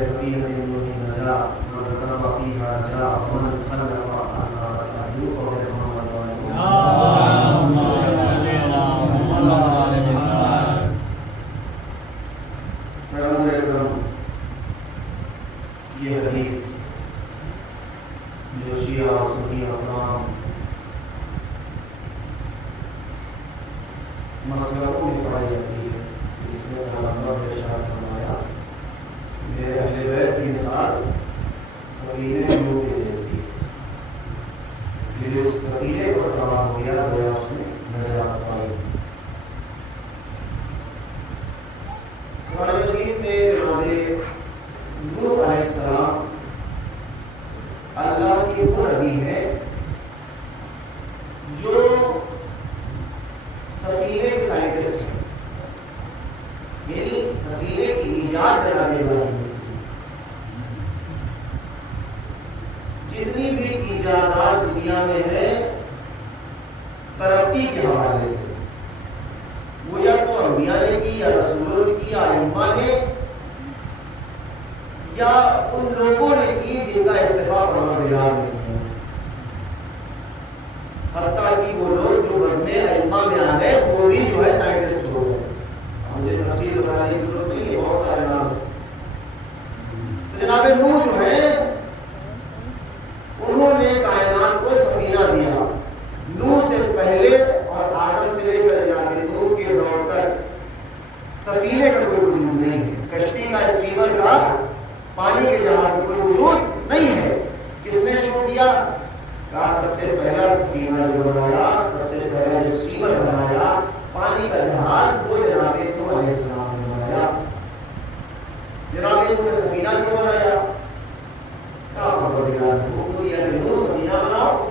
سفينة نوح نجا من ركب فيها جاء ومن خلف عنها ركب وغير محمد یہ حدیث جو شیعہ اور سنی اقوام مسلکوں میں پڑھائی جاتی ہے، اس میں پیغمبر نے ارشاد فرمایا میرے اہل بیت کی مثال سفینے نوح کے جیسی ہے، جو سفینے پر سوار ہو گیا گویا اس نے نجات پائی۔ قرآن مجید میں جناب نوح علیہ السلام اللہ کی وہ نبی ہے جو سفینے کے سائنٹسٹ ہیں، یعنی سفینے کی ایجاد کرانے والے ہیں۔ جتنی بھی ایجادات دنیا میں ہے ترقی کے حوالے سے، وہ یا تو انبیاء نے کی یا رسولوں نے کی یا ائمہ نے یا ان لوگوں نے کی جن کا استفاع پروردگار نے کیا، حتیٰ کہ وہ لوگ جو بزم ائمہ میں آ گئے وہ بھی جو ہے سائنٹسٹ ہو گئے۔ مجھے تفصیل بتانے کی ضرورت نہیں ہے، بہت سارے نام ہیں۔ تو جناب نوح جو ہے انہوں نے کائنات کو سفینہ دیا۔ نوح سے پہلے اور آدم سے لے کر جناب نوح کے دور تک سفینے کا کوئی وجود نہیں ہے، کشتی کا، اسٹیمر کا، پانی کے جہاز کا کوئی وجود نہیں ہے۔ کس نے شروع کیا؟ کہا سب سے پہلا سفینہ جو بنایا، سب سے پہلا جو اسٹیمر بنایا، پانی کا جہاز، وہ جناب نوح علیہ السلام نے بنایا۔ جناب نوح نے سفینہ کیوں بنایا؟ کہا پروردگار نے حکم دیا کہ نوح سفینہ بناؤ۔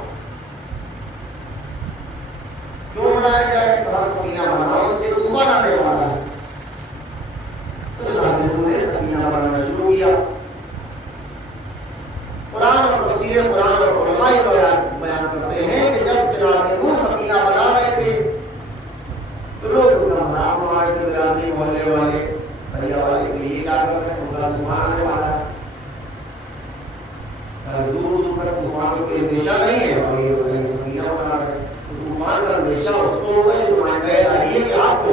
کیوں بنایا جائے؟ کہا سفینہ بناؤ، اس کے طوفان آنے والا ہے۔ تو جناب نوح نے سفینہ بنانا شروع کیا۔ قرآن اور تفسیر قرآن اور علماء بیان کرتے ہیں کہ جب جناب نوح سفینہ بنا رہے تھے تو لوگ ان کا مذاق اڑا رہے تھے، برادری محلے والے، دریا والے کہ یہ کیا کر رہے ہیں، ان کا طوفان آنے والا ہے۔ دور دور تک طوفان کا کوئی اندیشہ نہیں ہے اور یہ سفینہ بنا رہے ہیں، تو طوفان کا اندیشہ اس کو ہوگا جو نمائندہ الہی ہے کہ آپ کو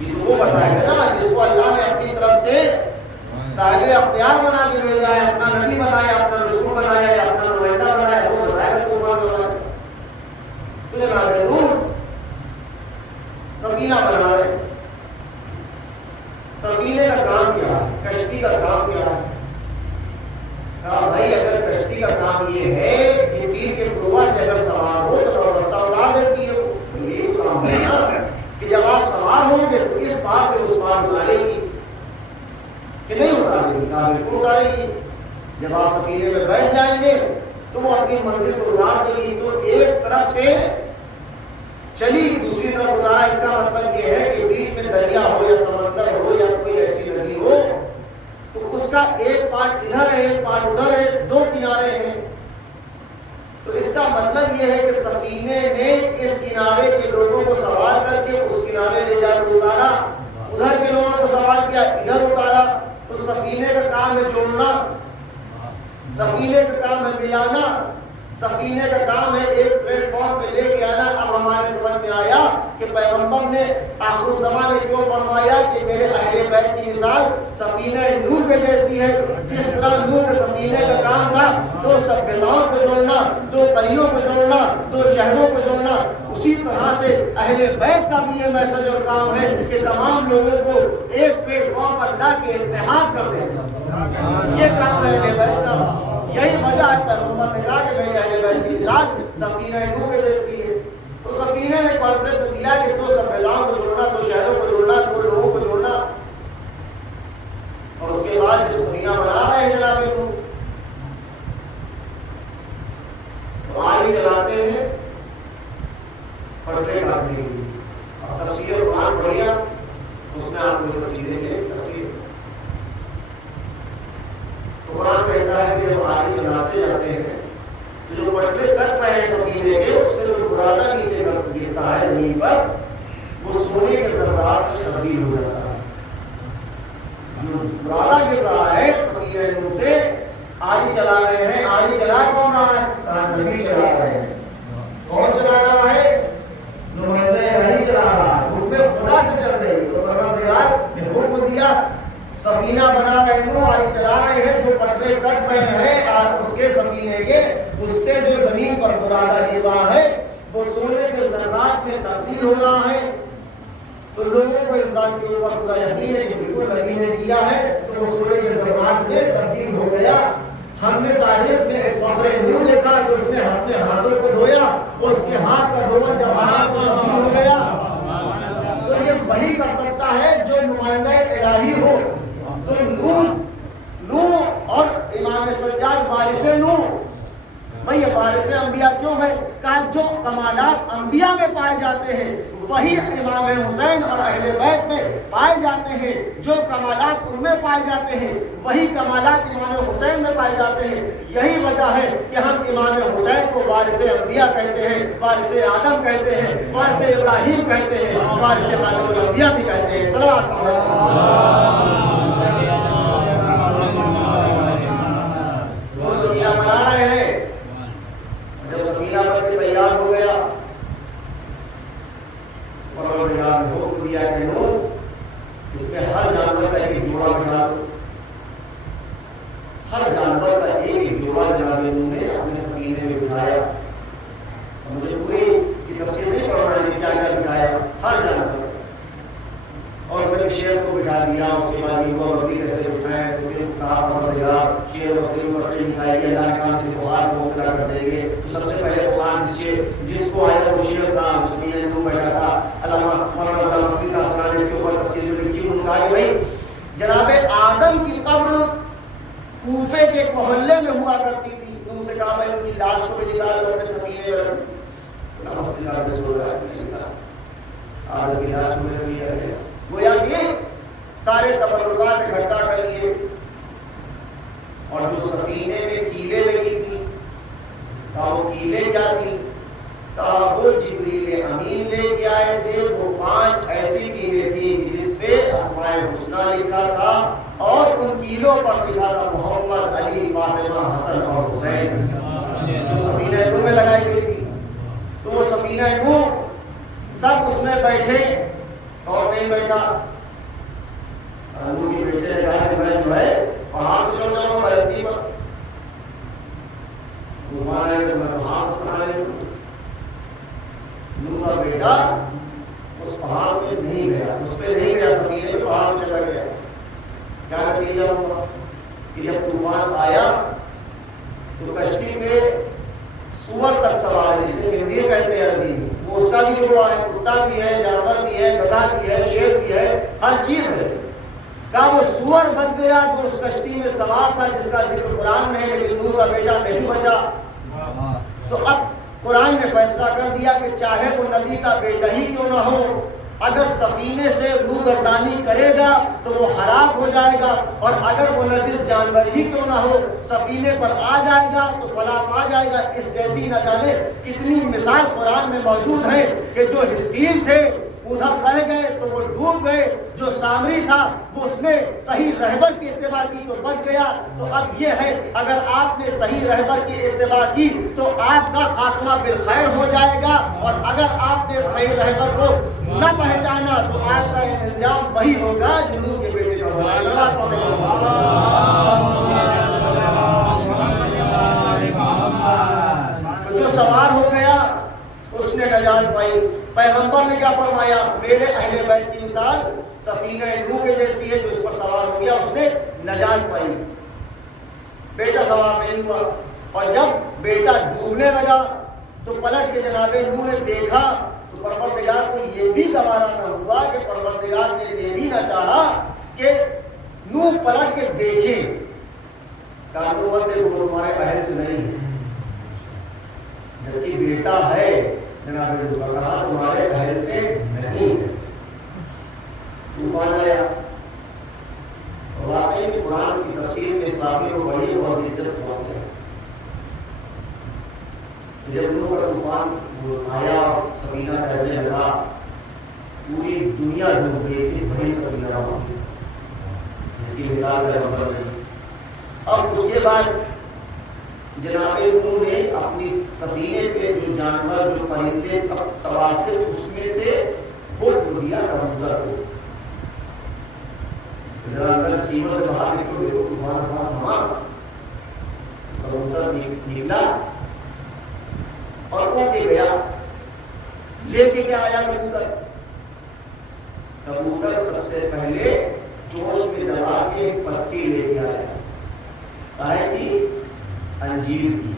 یہ تو وہ بتائے گا نا جس کو اللہ نے اپنی طرف سے صاحب اختیار بنا کے بھیجا ہے، اپنا نبی بنایا، اپنا رسول بنایا ہے، اپنا نمائندہ بنایا ہے، وہ بتائے گا طوفان بنایا۔ تو جناب نوح سفینہ بنا رہے۔ سفینے کا کام کیا ہے؟ کشتی کا کام کیا ہے؟ کہا بھائی اگر کشتی کا کام یہ ہے کہ تیر کے قربا سے اگر سوار ہو تو وابستہ اتار دیتی ہے، تو یہی تو کام ہے نا کہ جب آپ سوار ہوں گے تو اس پار سے اس پار اتارے گی کہ نہیں اتارے گی؟ کہا بالکل اتارے گی۔ جب آپ سفینے میں بیٹھ جائیں گے تو وہ اپنی منزل کو اتار دے گی۔ تو ایک طرف سے چلی دوسری طرف اتارا، اس کا مطلب یہ ہے کہ بیچ میں دریا ہو یا سمندر ہو یا کوئی ایسی ندی ہو تو اس کا ایک پارٹ ادھر ہے ایک پارٹ ادھر ہے، دو کنارے ہیں۔ تو اس کا مطلب یہ ہے کہ سفینے میں اس کنارے کے لوگوں کو سوار کر کے اس کنارے لے جا کر اتارا، ادھر کے لوگوں کو سوار کیا ادھر اتارا۔ تو سفینے کا کام ہے جوڑنا، سفینے کا کام ہے ملانا، سفینے کا کام ہے ایک پلیٹ فارم پہ لے کے آنا۔ اب ہمارے سمجھ میں آیا کہ پیغمبر نے آخر الزمان نے کیوں فرمایا کہ میرے اہل بیت کی مثال سفینہ نوح کے جیسی ہے۔ جس طرح نوح کے سفینے کا کام تھا دو سبھیتاؤں کو جوڑنا، دو قریوں کو جوڑنا، دو شہروں کو جوڑنا، اسی طرح سے اہل بیت کا بھی یہ میسج اور کام ہے کہ تمام لوگوں کو ایک پلیٹ فارم پر لا کے اتحاد کر دیں۔ یہ کام ہے اہل بیت کا۔ یہی وجہ ہے پیغمبر نے کہا کہ میرے اہل بیت کی مثال سفینہ نوح کے جیسی ہے۔ تو سفینے نے کانسیپٹ دیا کہ دو سبھیتاؤں کو جوڑنا، دو شہروں کو جوڑنا، دو لوگوں کو جوڑنا۔ اور اس کے بعد جب سفینہ بنا رہے ہیں جناب نوح تو آج چلاتے ہیں پٹرے کاٹنے کے لیے۔ تفسیر قرآن پڑھیے اس میں آپ کو یہ سب چیزیں کے تفسیر قرآن کہتا ہے کہ جب آگے چلاتے جاتے ہیں تو جو پٹرے کٹ رہے ہیں سفینے کے اس سے جو برادہ نیچے گرتا ہے زمین پر وہ سونے کے ذرات میں تبدیل ہو جاتا ہے۔ جو برادہ گر رہا ہے آج ہی چلا رہے ہیں. آج ہی چلا کون رہا ہے؟ کہا نبی چلا رہے ہیں. کون چلا رہا ہے؟ نمائندہ وحی چلا رہا ہے. حکم خدا سے چل رہی ہے. تو پروردگار نے حکم دیا سفینہ بنا رہے ہوں، آج چلا رہے ہیں. جو پٹرے کٹ رہے ہیں اور اس کے سفینے کے اس سے جو زمین پر برادہ دیوا ہے وہ سونے کے ذرات میں تبدیل ہو رہا ہے. تو لوگوں کو اس بات کے اوپر پورا یقین ہے کہ بالکل نبی نے کیا ہے تو وہ سونے کے ذرات میں تبدیل ہو گیا. ہم نے تاریخ میں فخر نور دیکھا کہ اس نے اپنے ہاتھوں کو دھویا، اس کے ہاتھ کا دھونا جواہرات میں تبدیل ہو گیا. تو یہ وہی کر سکتا ہے جو نمائندہ الہی ہو. تو نوح اور امام سجاد وارث نوح. بھئی یہ وارث انبیاء کیوں ہے؟ کہ جو کمالات انبیاء میں پائے جاتے ہیں وہی امام حسین اور اہل بیت میں پائے جاتے ہیں. جو کمالات ان میں پائے جاتے ہیں وہی کمالات امام حسین میں پائے جاتے ہیں. یہی وجہ ہے کہ ہم امام حسین کو وارث انبیاء کہتے ہیں، وارث آدم کہتے ہیں، وارث ابراہیم کہتے ہیں، وارث خاتم الانبیاء بھی کہتے ہیں. صلوات وہ سفینہ بنا رہے ہیں. جب سفینہ بن کے تیار ہو گیا پروردگار نے حکم دیا کہ نوح اس میں ہر جانور کا ایک جوڑا بٹھا دو. ہر جانور کا ایک جوڑا جناب نوح نے اپنے سفینے میں بٹھایا. مجھے پوری اس کی تفصیل نہیں پڑھنا ہے کیا کیا بٹھایا. ہر جانور اور پھر شیر کو بٹھا دیا. اس کے بعد کو بکری کیسے بٹھائے تو پھر کہا پروردگار شیر بکری بکری دکھائی کہ اللہ کہاں سے بخار کو مبتلا کر دیں گے. تو سب سے پہلے بخار جس کو آیا وہ شیر تھا. مسلم نوح بیٹھا تھا. علامہ مولانا مسلم کا نے اس کے اوپر تفصیل جو لکھی انہوں نے کہا کہ بھائی جناب آدم کی قبر کوفے کے ایک محلے میں ہوا کرتی تھی. ان سے کہا بھائی ان کی لاش کو بھی نکال کر اپنے سفینے میں رکھ. مسلم صاحب نے سن رہا ہے لکھا آدم کی لاش کو بھی لیا گیا. گویا کہ سارے تبرکات اکٹھا کر لیے. اور جو سفینے میں کیلیں لگی تھی کہا وہ کیلیں کیا تھی؟ کہا وہ جبریل امین لے کے آئے تھے. وہ 5 ایسی کیلیں تھی جس پہ اسماء الحسنی لکھا تھا اور ان کیلوں پر لکھا تھا محمد، علی، فاطمہ، حسن اور حسین. جو سفینہ نوح میں لگائی گئی تھی. تو وہ سفینہ نوح سب اس میں بیٹھے اور نہیں بیٹھا. نوح کے بیٹے نے کہا کہ میں جو ہے پہاڑ پہ چڑھ جاؤں بلندی پر. طوفان آئے تو میں پہاڑ سے پڑھا لے لوں. نوح کا بیٹا اس پہاڑ پہ نہیں گیا، اس پہ نہیں گیا، سفینے پہ پہاڑ پہ چلا گیا. کیا نتیجہ ہوا کہ جب طوفان آیا تو کشتی میں سور تک سوار ہے جسے خنزیر کہتے ہیں عربی میں. وہ اس کا بھی جوڑا ہے، کتا بھی ہے، جانور بھی ہے، گدھا بھی ہے، شیر بھی ہے، ہر چیز ہے. کہا وہ سور بچ گیا جو اس کشتی میں سوار تھا جس کا ذکر قرآن میں ہے، لیکن نوح کا بیٹا نہیں بچا. تو اب قرآن نے فیصلہ کر دیا کہ چاہے وہ نبی کا بیٹا ہی کیوں نہ ہو، اگر سفینے سے روگردانی کرے گا تو وہ ہلاک ہو جائے گا. اور اگر وہ نجس جانور ہی کیوں نہ ہو سفینے پر آ جائے گا تو فلاح آ جائے گا. اس جیسی نہ جانے کتنی مثال قرآن میں موجود ہے کہ جو ہسکین تھے ادھر رہ گئے تو وہ ڈوب گئے. جو سامری تھا وہ اس نے صحیح رہبر کی اتباع کی تو بچ گیا. تو اب یہ ہے اگر آپ نے صحیح رہبر کی اتباع کی تو آپ کا خاتمہ بالخیر ہو جائے گا. اور اگر آپ نے صحیح رہبر کو نہ پہچانا تو آپ کا انجام وہی ہوگا جو نوح کے بیٹے کا ہوا. جو سوار ہو گیا اس نے نجات پائی. پیغمبر نے کیا فرمایا؟ میرے اہل بیت کی مثال سفینہ نوح کے جیسی ہے. جو اس پر سوار ہو گیا اس نے نجات پائی. بیٹا سوار نہیں ہوا. اور جب بیٹا ڈوبنے لگا تو پلٹ کے جناب نوح نے دیکھا تو پروردگار کو یہ بھی گوارا نہ ہوا کہ پروردگار نے یہ بھی نہ چاہا کہ نوح پلٹ کے دیکھے. کہا نوح مت دیکھو تمہارے اہل سے نہیں ہے، جبکہ بیٹا ہے. جناب نوح کا کہا تمہارے اہل سے نہیں ہے. طوفان آیا. واقعی میں قرآن کی تفسیر میں اس واقعے کو بڑی اور دلچسپ واقعہ ہے. جب نوح کا طوفان آیا سفینہ تیرنے لگا پوری دنیا ڈوب گئی، صرف وہی سفینہ رہا جس کی مثال پیغمبر نہیں. اب اس کے بعد جناب نوح نے اپنی سفینے پہ جو جانور جو پرندے سب سوار تھے اس میں سے خود دیا کبوتر کو، ذرا اندر سیمر سے باہر نکلو دیکھو تمہارا ہوا کبوتر نکلا اور اڑ کے گیا، لے کے کیا آیا کبوتر؟ کبوتر سب سے پہلے جوش میں دبا کے ایک پتی لے کے آیا، کہے تھی انجیر کی،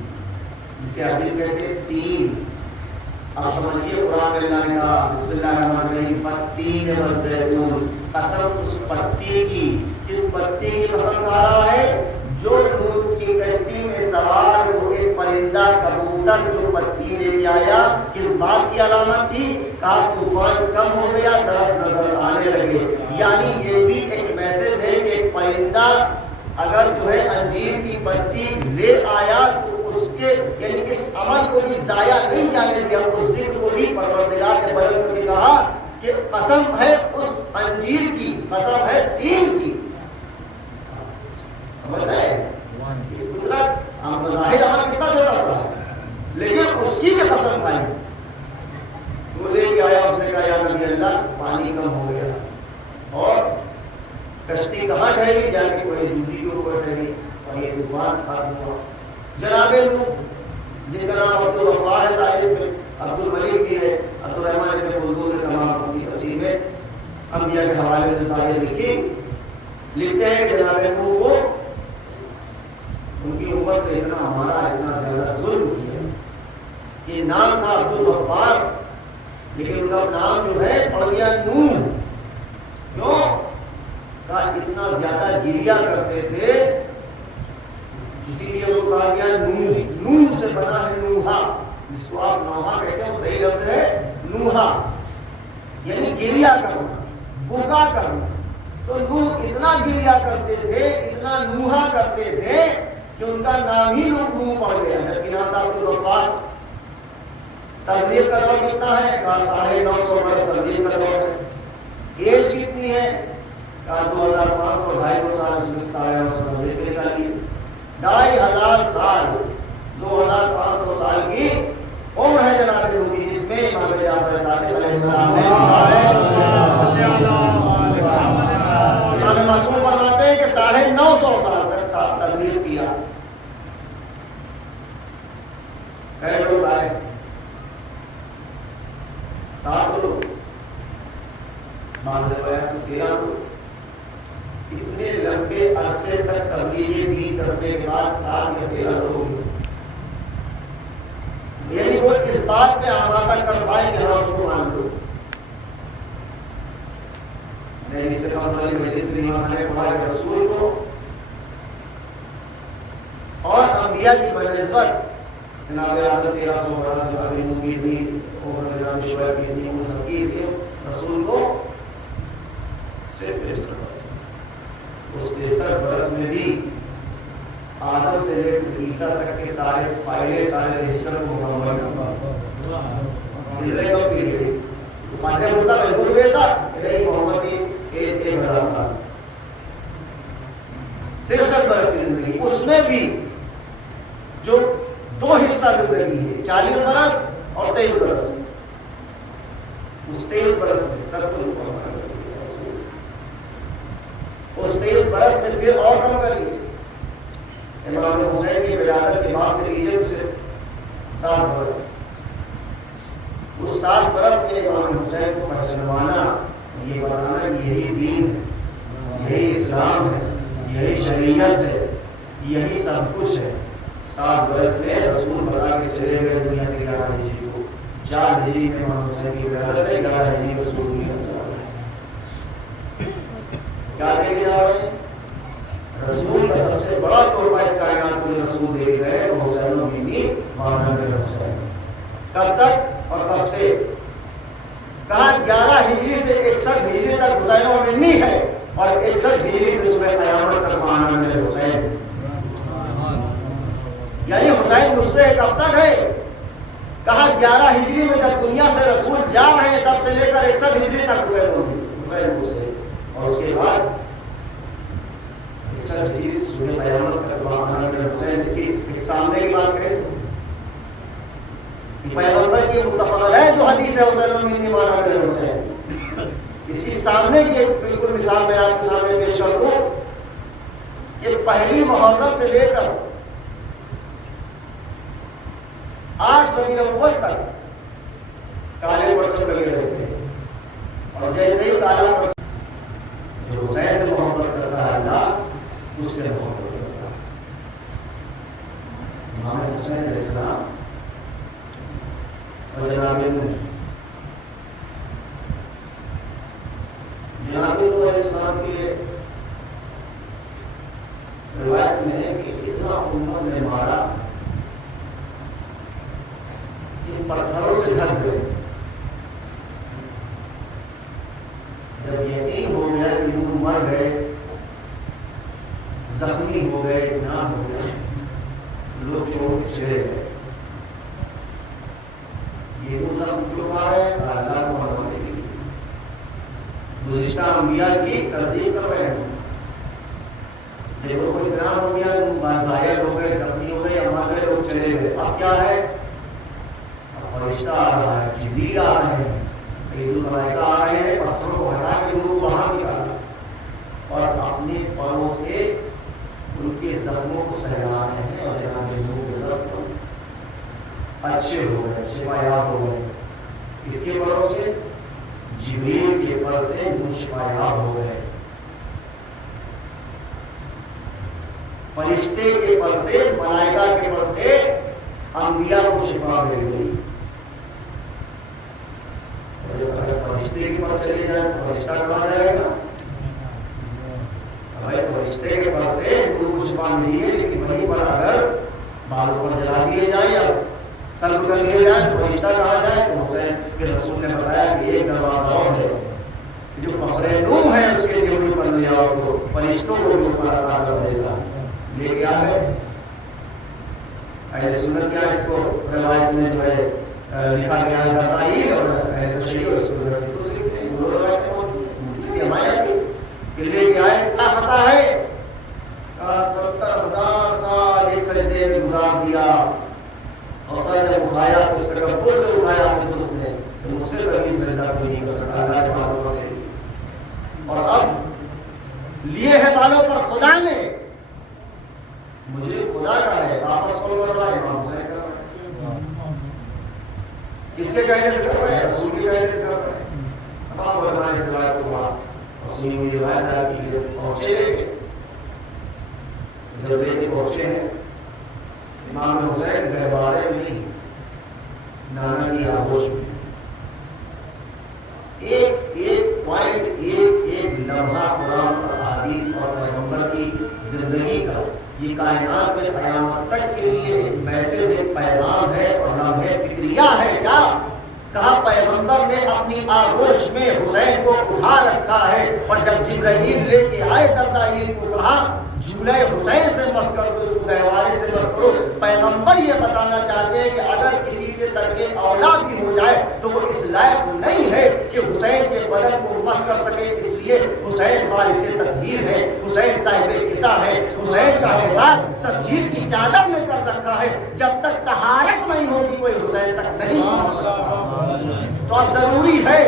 جسے عربی کہتے ہیں تین۔ اب سمجھیے قرآن میں اللہ نے کہا بسم اللہ الرحمن الرحیم والتین والزیتون، قسم اس پتی کی، اس پتی کی قسم کھا رہا ہے جو نوح کی کشتی میں سوار وہ ایک پرندہ کبوتر جو پتی لے کے آیا، کس بات کی علامت تھی؟ کہا طوفان کم ہو گیا، درخت نظر آنے لگے۔ یعنی یہ بھی ایک میسج ہے کہ ایک پرندہ اگر جو ہے انجیر کی پتی لے آیا تو اس کے یعنی اس عمل کو بھی ضائع نہیں جانے دیا، اس ذکر کو بھی پروردگار نے بدل کر کے کہا کہ قسم ہے اس انجیر کی، قسم ہے تین کی۔ سمجھ رہے ہیں اتنا بظاہر عمل کتنا چھوٹا سا ہے، لیکن اس کی بھی قسم کھائی۔ وہ لے کے آیا، اس نے کہا یا نبی اللہ پانی کم ہو گیا، اور کشتی کہاں ٹھہری؟ جا کے کوئی دودھی کے اوپر ٹھہری اور یہ طوفان ختم ہوا۔ جناب نوح جن کا نام عبد الغفار ہے، تاریخ میں عبد الملک بھی ہے، عبد الرحمن ابن فضول نے تمام اپنی تفسیر میں انبیاء کے حوالے سے تاریخ لکھی، لکھتے ہیں کہ جناب نوح کو ان کی امت نے اتنا ہمارا اتنا زیادہ ظلم کیا کہ نام تھا عبد الغفار لیکن ان کا نام جو ہے پڑ گیا نوح۔ کیوں؟ کہا اتنا زیادہ گریا کرتے تھے اسی لیے وہ کہا گیا نوح، نوح سے بنا ہے نوحا، جس کو آپ نوحا کہتے ہیں وہ صحیح لفظ ہے نوحا، یعنی گریا کرنا، بکا کرنا۔ تو نوح اتنا گریا کرتے تھے، اتنا نوحا کرتے تھے کہ ان کا نام ہی نوح پڑ گیا، جبکہ نام تھا عبد الغفار۔ تبلیغ کا دور کتنا ہے؟ کہا 950 برس تبلیغ کا دور ہے۔ ایج کتنی ہے؟ کہا 2500 250 سال، اس میں 950 تبلیغ کے نکالیے، 2500 سال، 2500 سال کی عمر ہے جناب نوح کی، جس میں امام جعفر صادق علیہ السلام نے امام معصوم فرماتے ہیں کہ 950 سال تک ساتھ تبلیغ کیا۔ کئی لوگ آئے، 7 لوگ، بعض روایات میں 13 لوگ، اتنے لمبے عرصے تک تبلیغ بھی کرنے کے بعد 7 یا 13 لوگ، یعنی وہ اس بات پہ آمادہ کر پائے کہ ہاں اس کو مان لو۔ میں اس سے کم والی مجلس میں امام نے پڑھا کہ رسول کو اور انبیاء کی بنسبت جناب آدم 1300 برس، جناب نوح کی بھی اور جناب شعیب کی بھی، ان سب کی رسول کو صرف 63 برس، اس 63 برس میں بھی آدم سے لے کر عیسیٰ تک کے سارے فائلے، سارے رجسٹر کو مکمل کرنا۔ ملنے کب بھی گئی تو پانچے مدہ بالکل گئے تھا کہ محمد کی 1000 سال، 63 برس کی زندگی، اس میں بھی جو 2 حصہ زندگی ہے، 40 برس اور 23 برس، اس 23 برس میں سب کچھ مکمل کر دیا۔ اس 23 برس میں پھر اور کم کر لیے، امام حسین کی ولادت کے بعد سے لیجیے تو صرف 7 برس، اس 7 برس میں امام حسین کو پہچانوانا، یہ بتانا کہ یہی دین ہے، یہی اسلام ہے، یہی شریعت ہے، یہی سب کچھ ہے۔ 7 برس میں رسول بتا کے چلے گئے دنیا سے 11 ہجری کو، 4 ہجری میں امام حسین کی ولادت ہے، 11 ہجری میں رسول دنیا سے کیا دیکھے جا رہے ہیں؟ رسول کا سب سے بڑا تحفہ اس کائنات کو رسول دے گئے وہ حسین المؤمنین مولانا امیر حسین۔ کب تک اور کب سے؟ کہا 11 ہجری سے 61 ہجری تک حسین المؤمنین ہے، اور 61 ہجری سے صبح قیامت تک مولانا امیر حسین، یعنی حسین مجھ سے کب تک ہے؟ کہا 11 ہجری میں جب دنیا سے رسول جا رہے ہیں تب سے لے کر 61 ہجری تک حسین المؤمنین، اور اس کے بعد 61 ہجری سے صبح قیامت تک مولانا امیر حسین، اس کی اس سامنے کی بات کریں تو پیغمبر کی متفق علیہ جو حدیث ہے حسین من ایمان علی حسین، اس کی سامنے کی ایک بالکل مثال میں آپ کے سامنے پیش کر دوں کہ پہلی محرم سے لے کر 8 ربیع الاول تک کالے پرچم لگے رہتے ہیں، اور جیسے ہی کالا پرچم جو حسین سے محبت کرتا ہے اللہ اس سے محبت کرتا ہے۔ امام حسین علیہ السلام اور جناب علیہ السلام کی روایت میں ہے کہ اتنا امت نے مارا کہ پتھروں سے ڈھک گئے۔ جب یقین ہو گیا کہ وہ مر گئے، زخمی ہو گئے، نہ ہو گئے، لوگ چھوڑ کے چلے گئے۔ یہ وہ زخم کیوں مار رہے ہیں؟ اللہ کو مرنے کے لیے گزشتہ انبیاء کی تصدیق کر رہے ہیں۔ دیکھو کوئی گرام ہو گیا، ظاہر ہو گئے، زخمی ہو گئے، مر گئے، لوگ چلے گئے، اب کیا ہے؟ اب فرشتہ آ رہا ہے، جبریل آ رہے ہیں، سید الملائکہ آ رہے ہیں، پتھروں کو ہٹا کے لوگ وہاں نکالا اور اپنے پروں سے ان کے زخموں کو سہلا رہے ہیں، اور جناب نور کے زخم اچھے ہو گئے، شفایاب ہو گئے۔ اس کے پروں سے جبریل کے پر سے وہ شفایاب ہو گئے، فرشتے کے پر سے، ملائکہ کے پر سے انبیاء کو شفا مل گئی۔ اگر فرشتے کے پر چلے جائیں تو فرشتہ کہاں جائے گا؟ ہمیں فرشتے کے پر سے ان کو شفا ملی ہے، لیکن وہیں پر اگر بالوں پر جلا دیے جائیں یا سلب کر دیے جائیں تو فرشتہ کہاں جائے؟ تو حسین کے رسول نے بتایا کہ ایک دروازہ اور ہے جو فخر نوح ہے، اس کے لیے پر لے آؤ تو فرشتوں کو بھی اوپر عطا کر دے گا۔ یہ کیا ہے؟ اہل سنت کیا اس کو روایت میں جو ہے لکھا گیا ہے تعیین، اور اہل تشیع اس کو لکھتے ہیں وہ روایت کی حمایت کہ لے کے آئے کیا خطا ہے؟ 70,000 سال ایک سجدے میں گزار دیا، اور سر جب اٹھایا تو اس تکبر سے اٹھایا تو اس نے مجھ سے کبھی سجدہ کوئی نہیں کر سکتا اللہ کے بالوں کے لیے، اور اب لیے ہیں بالوں پر خدا نے، مجھے خدا کا ہے، واپس کون کر رہا ہے؟ امام حسین کر رہا ہے۔ کس کے کہنے سے کر رہے ہیں؟ رسول کے کہنے سے کر رہے ہیں۔ تمام علماء اس روایت کو وہاں اور سنی ہوئی روایت ہے کہ پہنچے لے کے جب لے کے پہنچے ہیں امام حسین گہوارے میں نانا کی آغوش میں ایک ایک پوائنٹ، ایک ایک لمحہ قرآن اور احادیث اور پیغمبر کی زندگی کا یہ کائنات میں قیامت تک کے لیے ایک میسج، ایک پیغام ہے اور لمحہ فکریہ ہے۔ کیا کہا؟ پیغمبر نے اپنی آغوش میں حسین کو اٹھا رکھا ہے، اور جب جبرائیل لے کے آئے دردائیل کو کہا جھولے حسین سے مس کر دو، اس کو گہوارے سے مس کرو۔ پیغمبر یہ بتانا چاہتے ہیں کہ اگر کسی سے ترک اولاد بھی ہو جائے تو وہ اس لائق نہیں ہے کہ حسین کے بدن کو مس کر سکے، اس لیے حسین وارث تطہیر ہے، حسین صاحب قصہ ہے، حسین کا حساب تطہیر کی چادر میں کر رکھا ہے، جب تک طہارت نہیں ہوگی کوئی حسین تک نہیں پہنچ سکتا۔ تو اب ضروری ہے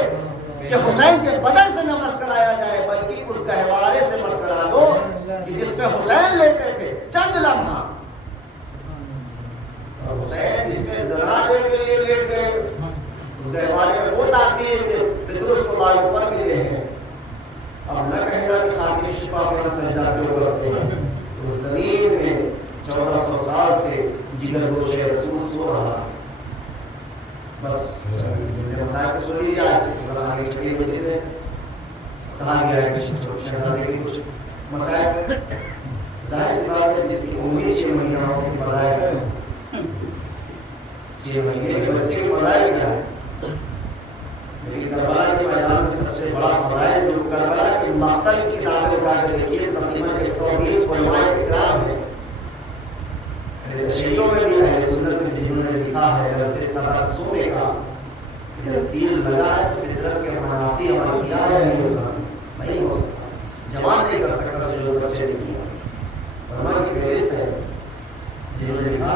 کہ حسین کے بدن سے نہ مس کرایا جائے بلکہ اس گہوارے سے مس کرا دو کہ جس میں حسین لیتے تھے چند لمحہ، اور حسین جس میں ذرا دیر کے لیے لیٹ گئے اس گہوارے میں وہ تاثیر کے پتروس کو بال اوپر ملے ہیں۔ اب نہ کہیں گا کہ خاطر شفا پر سجدہ کیوں کرتے ہیں، تو زمین میں 1400 سال سے جگر گوشے رسول سو رہا۔ بس مسائل کو سن لیجیے، آج کسی پر آگے چھوٹی وجہ سے کہا گیا ہے کہ شہزادے کے کچھ مسائل ظاہر سی بات ہے جس کی عمری 6 مہینہ سے فضائل ہے، 6 مہینے کے بچے کے فضائل کیا ہے؟ لیکن کربلا کے میدان میں سب سے بڑا فضائل جو کربلا کے مقتل کی کتابیں اٹھا کے دیکھیے تقریباً 120 علماء کرام ہیں، تشیعوں میں بھی اہل سنت میں جنہوں نے لکھا ہے ویسے تبسم کا جب تیر لگا ہے تو فطرت کے منافی عمل کیا ہے نہیں ہو سکتا، جوان نہیں کر سکتا جو بچے نے کیا۔ فرمان کی فہرست ہے جنہوں نے کہا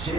6